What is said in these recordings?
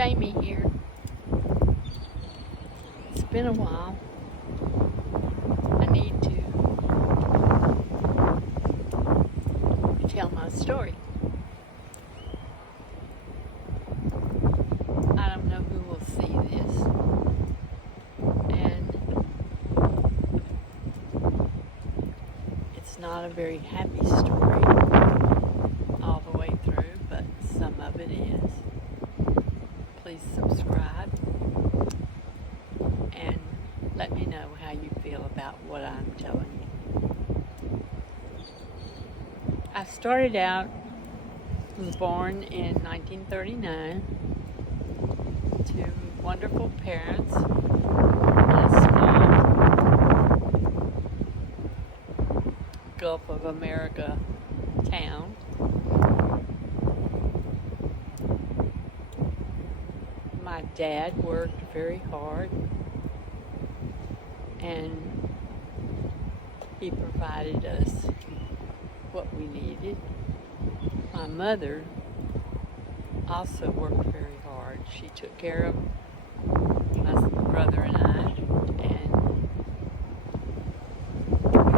Jamie here. It's been a while. I need to tell my story. I don't know who will see this, and it's not a very happy story all the way through, but some of it is. Please subscribe and let me know how you feel about what I'm telling you. I started out, was born in 1939 to wonderful parents in a small Gulf of America town. My dad worked very hard, and he provided us what we needed. My mother also worked very hard. She took care of my brother and I, and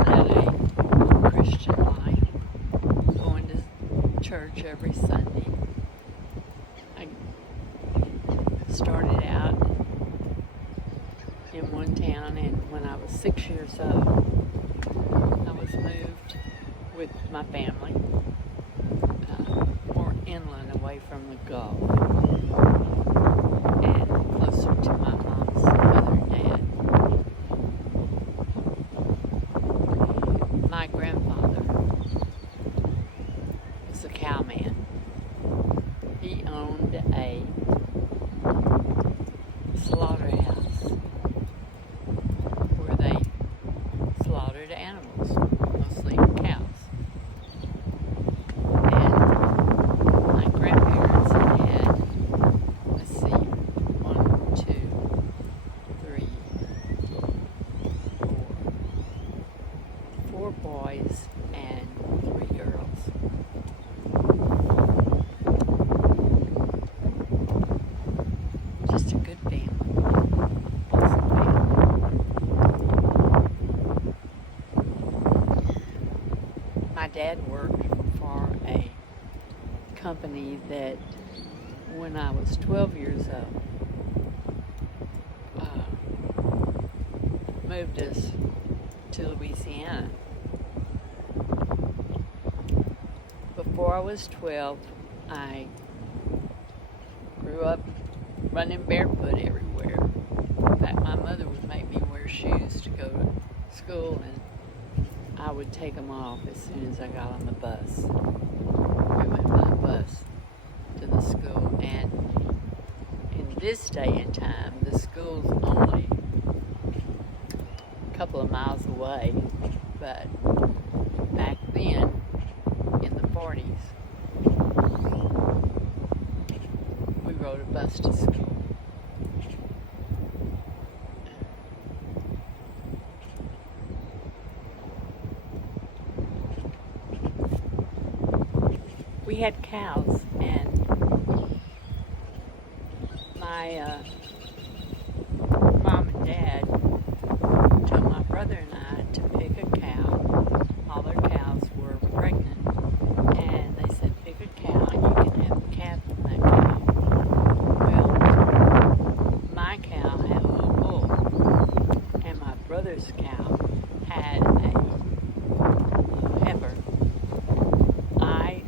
led a Christian life, going to church every Sunday. I started out in one town, and when I was 6 years old, I was moved with my family more inland, away from the Gulf, and closer to my mom's mother and dad. My grandfather was a cowman. He owned a slaughterhouse where they slaughtered animals, mostly cows. And my grandparents had, let's see, 1, 2, 3, 4 boys and 3 girls. Just a good family. Awesome family. My dad worked for a company that, when I was 12 years old, moved us to Louisiana. Before I was 12, I grew up running barefoot everywhere. In fact, my mother would make me wear shoes to go to school, and I would take them off as soon as I got on the bus. We went by bus to the school, and in this day and time, the school's only a couple of miles away, but back then, in the 40s, we rode a bus to school. We had cows, and my mom and dad took my brother and I to pick a cow. All their cows were pregnant, and they said, pick a cow and you can have a calf from that cow. Well, my cow had a little bull, and my brother's cow had a heifer. I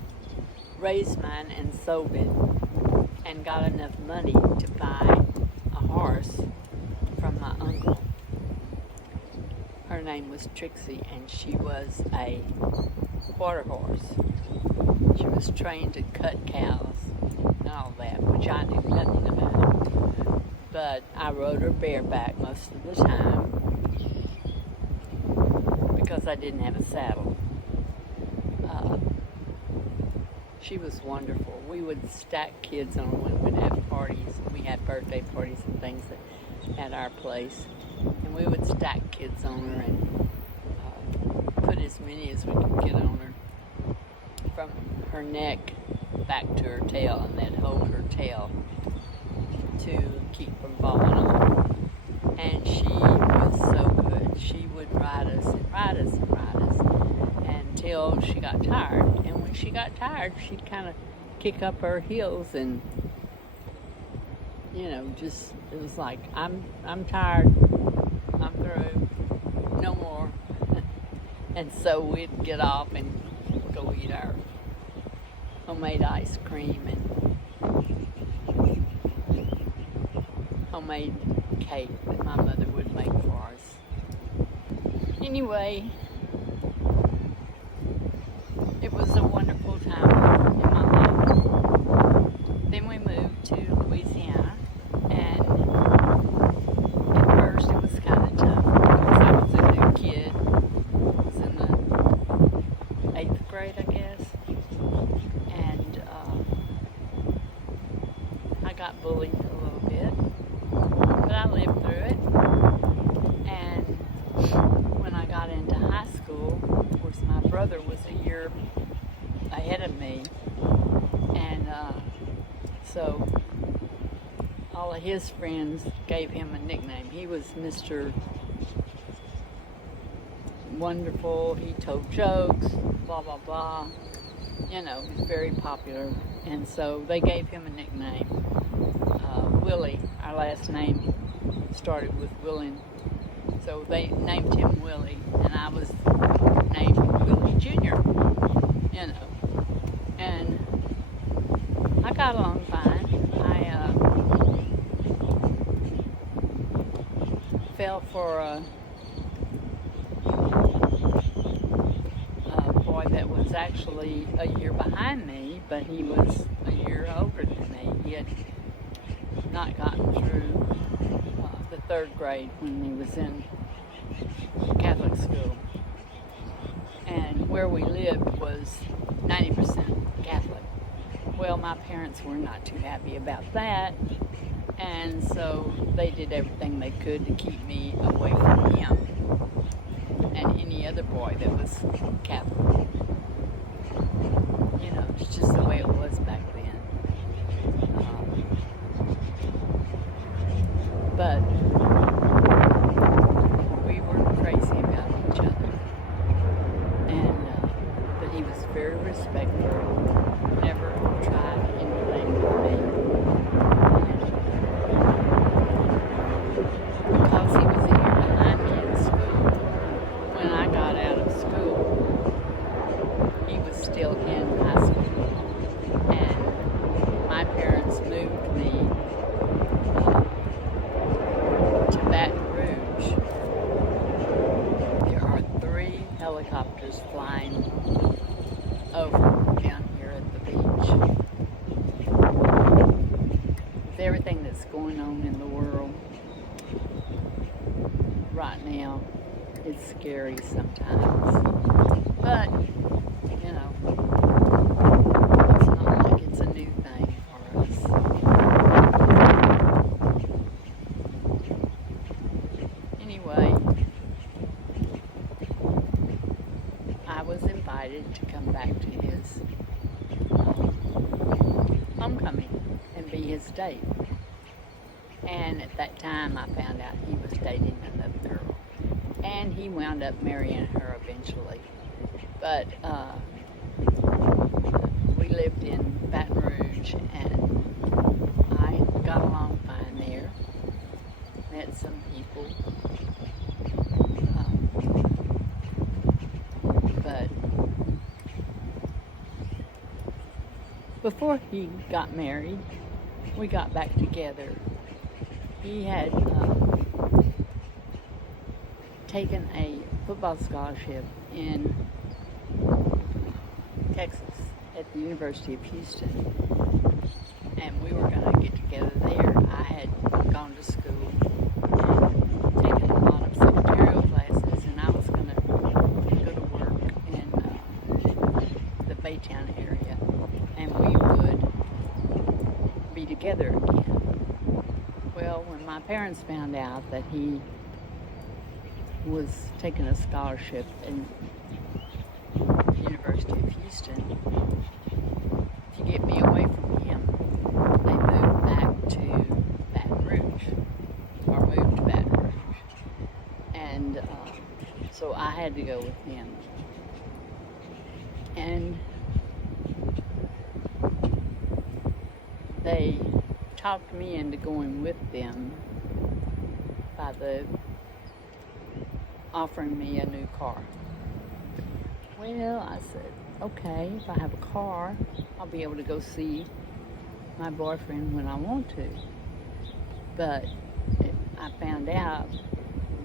raised mine and sold it, and got enough money to buy a horse from my uncle. Her name was Trixie, and she was a quarter horse. She was trained to cut cows and all that, which I knew nothing about. But I rode her bareback most of the time because I didn't have a saddle. She was wonderful. We would stack kids on her when we'd have parties. We had birthday parties and things at our place. And we would stack kids on her and put as many as we could get on her. From her neck back to her tail, and then hold her tail to keep from falling off. And she was so good. She would ride us and ride us and ride us until she got tired. And when she got tired, she'd kind of kick up her heels and, just, it was like, I'm tired. I'm through. No more. And so we'd get off and go eat our homemade ice cream and homemade cake that my mother would make for us. Anyway, it was a wonderful time in my life. Then we moved to Louisiana, and at first it was kind of tough because I was a new kid. I was in the 8th grade, I guess, and I got bullied a little bit, but I lived through it. And when I got into high school, of course my brother was a year ahead of me, and so all of his friends gave him a nickname. He was Mr. Wonderful. He told jokes, blah blah blah. He was very popular, and so they gave him a nickname, Willie. Our last name started with Willing, so they named him Willie, and I was named Willie Jr. And I got along fine. I fell for a boy that was actually a year behind me, but he was a year older than me. He had not gotten through the 3rd grade when he was in Catholic school. And where we lived was 90% Catholic. Well, my parents were not too happy about that, and so they did everything they could to keep me away from him and any other boy that was Catholic. It's just the way it was back then. But we were crazy about each other, and but he was very respectful, never tried anything with me, and because he was a year behind me in school, when I got out of school, he was still in high school, and my parents moved me to Baton Rouge. There are 3 helicopters flying over down here at the beach. With everything that's going on in the world right now, it's scary sometimes. But, it's not like it's a new thing for us. Anyway, I was invited to come back to his homecoming and be his date. And at that time, I found out he was dating another girl. And he wound up marrying her eventually. But we lived in Baton Rouge, and I got along fine there. Met some people. But before he got married, we got back together. He had taken a football scholarship in Texas at the University of Houston, and we were going to get together there. I had gone to school and taken a lot of secretarial classes, and I was going to go to work in the Baytown area, and we would be together again. Well, when my parents found out that he was taking a scholarship in the University of Houston, to get me away from him, they moved back to had to go with him. And they talked me into going with them by offering me a new car. Well, I said, okay, if I have a car, I'll be able to go see my boyfriend when I want to. But I found out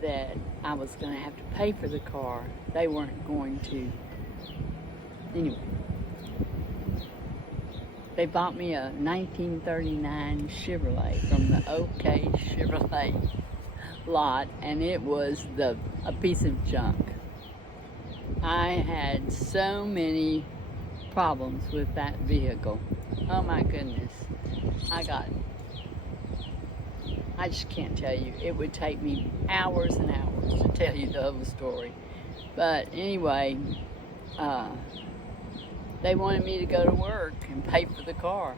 that I was going to have to pay for the car. They weren't going to. Anyway, they bought me a 1939 Chevrolet from the OK Chevrolet lot, and it was a piece of junk. I had so many problems with that vehicle. Oh my goodness. I just can't tell you. It would take me hours and hours to tell you the whole story. But anyway, they wanted me to go to work and pay for the car.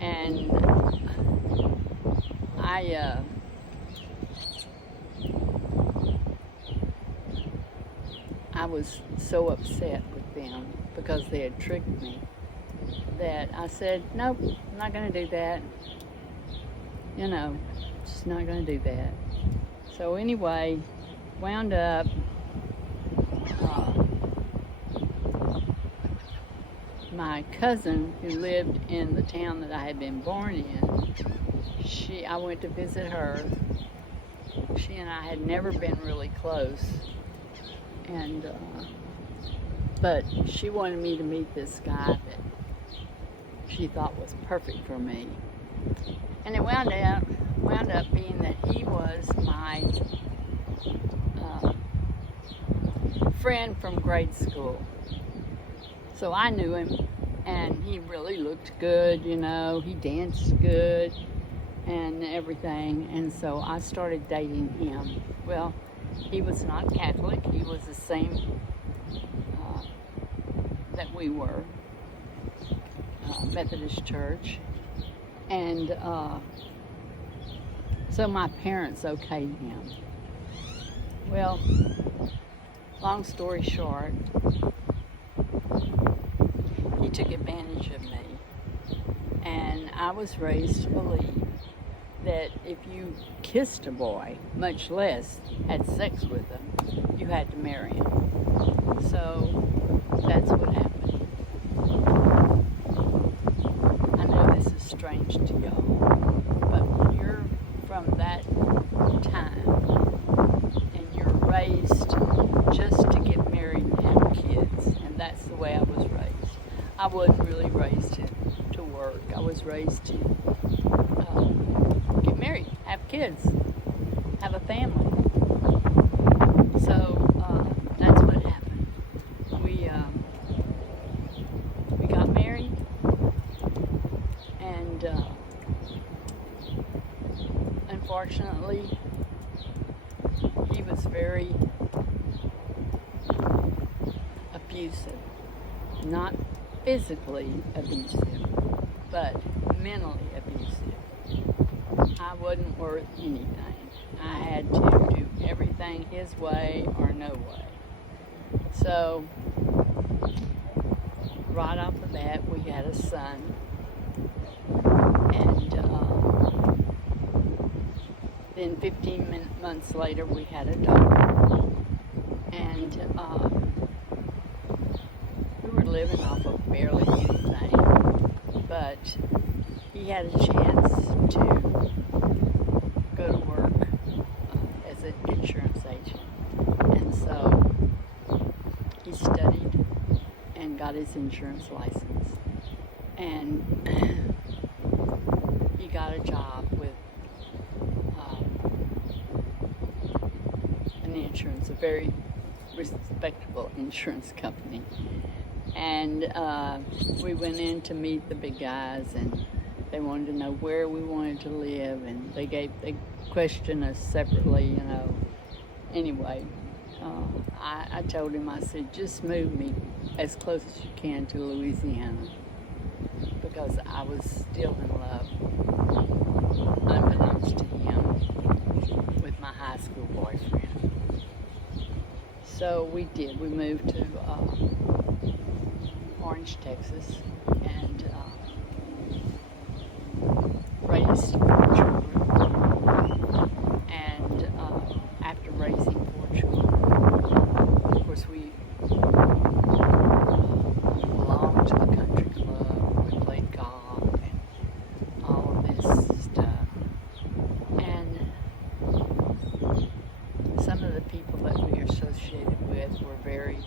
And I was so upset with them because they had tricked me that I said, nope, I'm not going to do that. You know, just not going to do that. So anyway, wound up my cousin who lived in the town that I had been born in, I went to visit her. She and I had never been really close, and but she wanted me to meet this guy that she thought was perfect for me. And it wound up being that he was my friend from grade school. So I knew him, and he really looked good, you know, he danced good and everything, and so I started dating him. Well, he was not Catholic, he was the same that we were, Methodist Church, and so my parents okayed him. Well, long story short, he took advantage of me, and I was raised to believe that if you kissed a boy, much less had sex with him, you had to marry him. So that's what happened. I know this is strange to y'all, but when you're from that time and you're raised just to get married and have kids, and that's the way I was raised. I wasn't really raised to work. I was raised to get married, have kids, have a family. So that's what happened. We got married, and unfortunately, he was very abusive. Not physically abusive, but mentally abusive. I wasn't worth anything. I had to do everything his way or no way. So, right off the bat, we had a son, and then 15 months later, we had a daughter, and we were living off of barely anything, but he had a chance to go to work as an insurance agent, and so he studied and got his insurance license, and he got a job with an insurance, a very respectable insurance company. And we went in to meet the big guys, and they wanted to know where we wanted to live, and they questioned us separately, you know. Anyway, I told him, I said, just move me as close as you can to Louisiana, because I was still in love, unbeknownst to him, with my high school boyfriend. So So we did. We moved to Orange, Texas, and raised 4 children. And after raising 4 children, of course, we belonged to a country club. We played golf and all of this stuff. And some of the people that we are associated with were very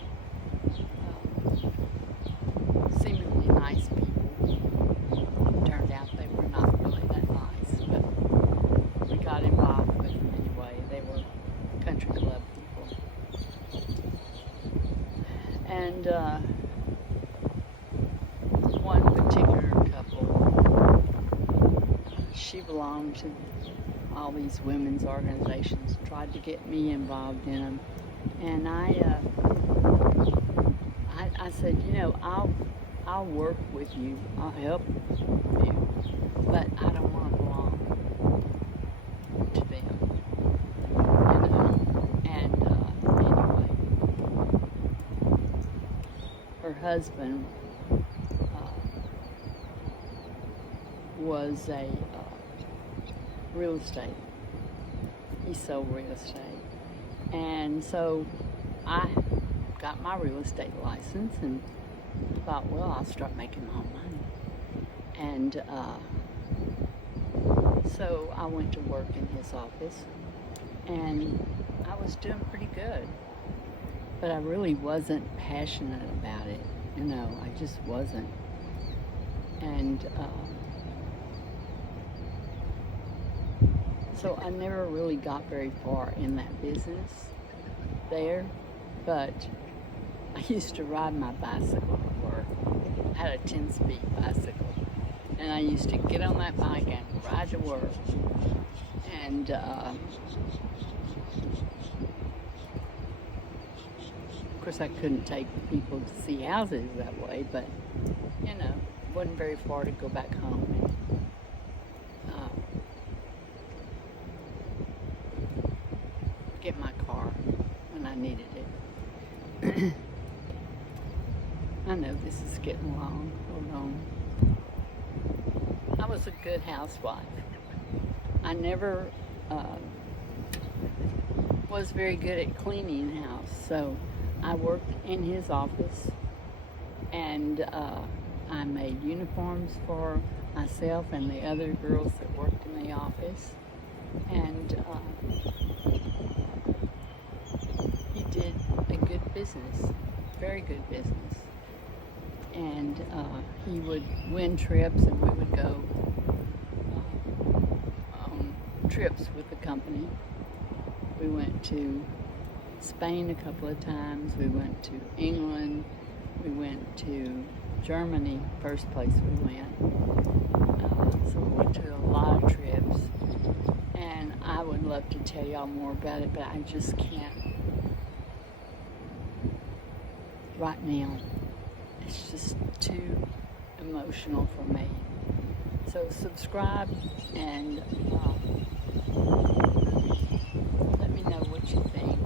seemingly nice people. It turned out they were not really that nice, but we got involved with them anyway. They were country club people. And one particular couple, she belonged to all these women's organizations, tried to get me involved in them. And I said, you know, I'll work with you, I'll help you, but I don't want to belong to them, you know. And anyway, her husband was a real estate. He sold real estate. And so I got my real estate license and thought, well, I'll start making my own money. And so I went to work in his office, and I was doing pretty good. But I really wasn't passionate about it, you know, I just wasn't. And so I never really got very far in that business there, but I used to ride my bicycle to work. I had a 10-speed bicycle, and I used to get on that bike and ride to work. And of course I couldn't take people to see houses that way, but you know, it wasn't very far to go back home and get my car when I needed it. I know this is getting long. Hold on. I was a good housewife. I never was very good at cleaning the house, so I worked in his office, and I made uniforms for myself and the other girls that worked in the office, and he did a good business, very good business. And he would win trips, and we would go on trips with the company. We went to Spain a couple of times. We went to England. We went to Germany, first place we went. So we went to a lot of trips. And I would love to tell y'all more about it, but I just can't right now. It's just too emotional for me. So subscribe and let me know what you think.